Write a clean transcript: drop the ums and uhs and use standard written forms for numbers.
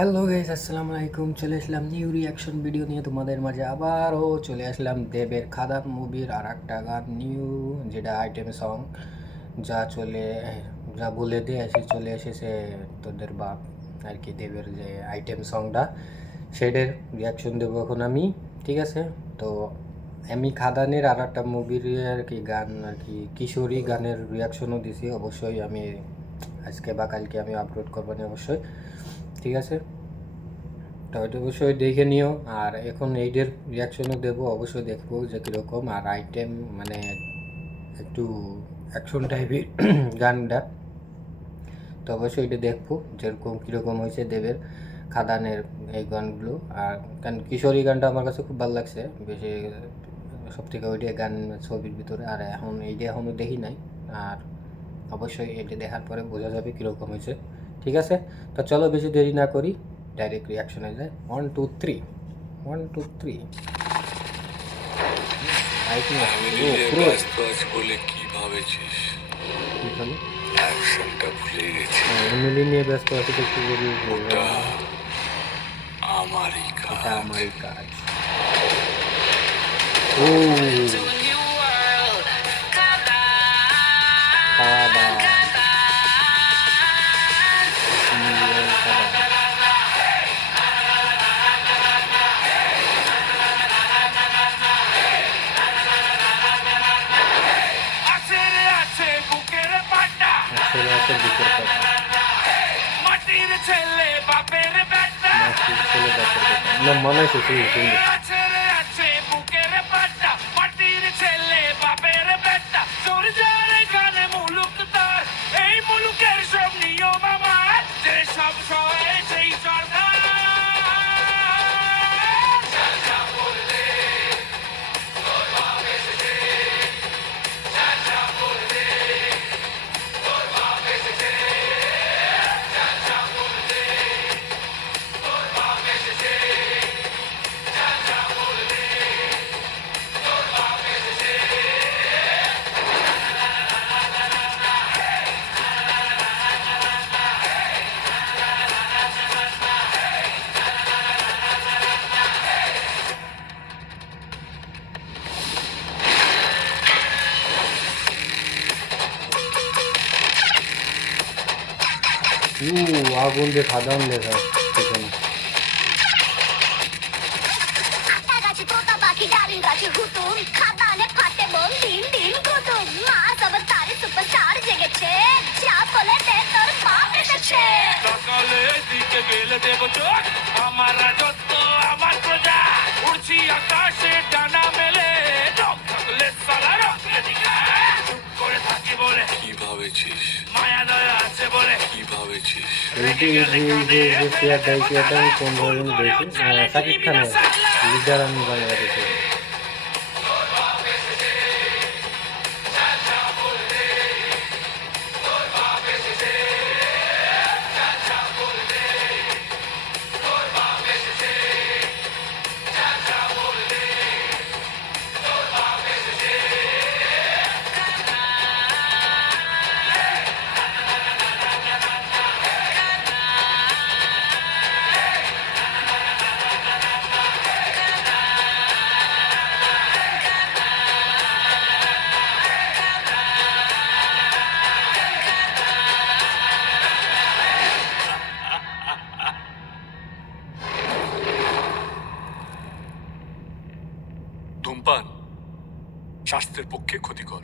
Hello guys, আসসালামু আলাইকুম। চলে আসলাম নিউ রিয়াকশন ভিডিও নিয়ে তোমাদের মাঝে আবারও চলে আসলাম। দেবের খাদান মুভির আর একটা গান নিউ, যেটা আইটেম সং, যা চলে যা বলে দিয়ে চলে এসেছে তোদের বাপ আর কি। দেবের যে আইটেম সংটা, সেটার রিয়াকশন দেবো এখন আমি, ঠিক আছে? তো আমি খাদানের আর একটা মুভির আর কি গান আর কি, কিশোরী গানের রিয়াকশনও দিছি। অবশ্যই আমি আজকে বা কালকে আমি আপলোড করবো না অবশ্যই, ঠিক আছে? তো এটা অবশ্যই দেখে নিও। আর এখন এইটার রিয়াকশনও দেবো, অবশ্যই দেখবো যে কীরকম। আর আইটেম মানে একটু অ্যাকশন টাইপের গানটা, তো অবশ্যই এটা দেখবো যেরকম কীরকম হয়েছে দেবের খাদানের এই গানগুলো। আর কারণ কিশোরী গানটা আমার কাছে খুব ভালো লাগছে বেশি, সব থেকে ওইটাই গান ছবির ভিতরে। আর এখন এইটা এখনও দেখি নাই, আর অবশ্যই এটা দেখার পরে বোঝা যাবে কীরকম হয়েছে, ঠিক আছে? তো চলো বেশি দেরি না করি, ডাইরেক্ট রিয়াকশনে যায়। 1 2 3, 1 2 3। বাইক নিয়ে ফ্যামিলি নিয়ে পুরো ব্যস্ত আছি বলে কি ভাবেছিস? এখানে অ্যাকশনটা ভুলে গেছি। ফ্যামিলি নিয়ে ব্যস্ত আছি তো একটু বলি যে ওটা আমারই এটা কাজ। আমারই কাজ। ও খাদা সিরিয়াল খাদা। আসলে আছে বুকের কথা, মাটির ছেলে বাপের বেটা, মাটির ছেলে বাপের কথা না মানাইছে সুন্দর। আছে বুকের পাটা, মাটির ছেলে বাপের বেটা, সূর্যের গানে মুলুক তার, এই মুলুকের সব নিয়ম আমার, যে সব সয়ে সেই সরকার। আগুন দিয়ে খাদান লেখা পেছনে। গাছে তোতা পাখি ডালিম গাছে হুতুম খাদানে ফাটে বোম দিন দিন কুতুম মা সব তারে সুপারস্টার জেগেছে যা বলে দে তোর বাপ এসেছে সকালে দিকে গেলে দেব চোখ, আমার রাজত্ব আমার প্রজা, উড়ছি আকাশে ডানা মেলে, দম থাকলে সালা রক্তে দিকে, চুপ করে থাকি বলে কি ভাবেছিস, মায়া দয়া আছে বলে কি ভাবেছিস, সিয়ারটা আমি কোন ধরনের দেখি, শাকিব খানের লিডার আমি বাংলাদেশে। ধূমপান স্বাস্থ্যের পক্ষে ক্ষতিকর।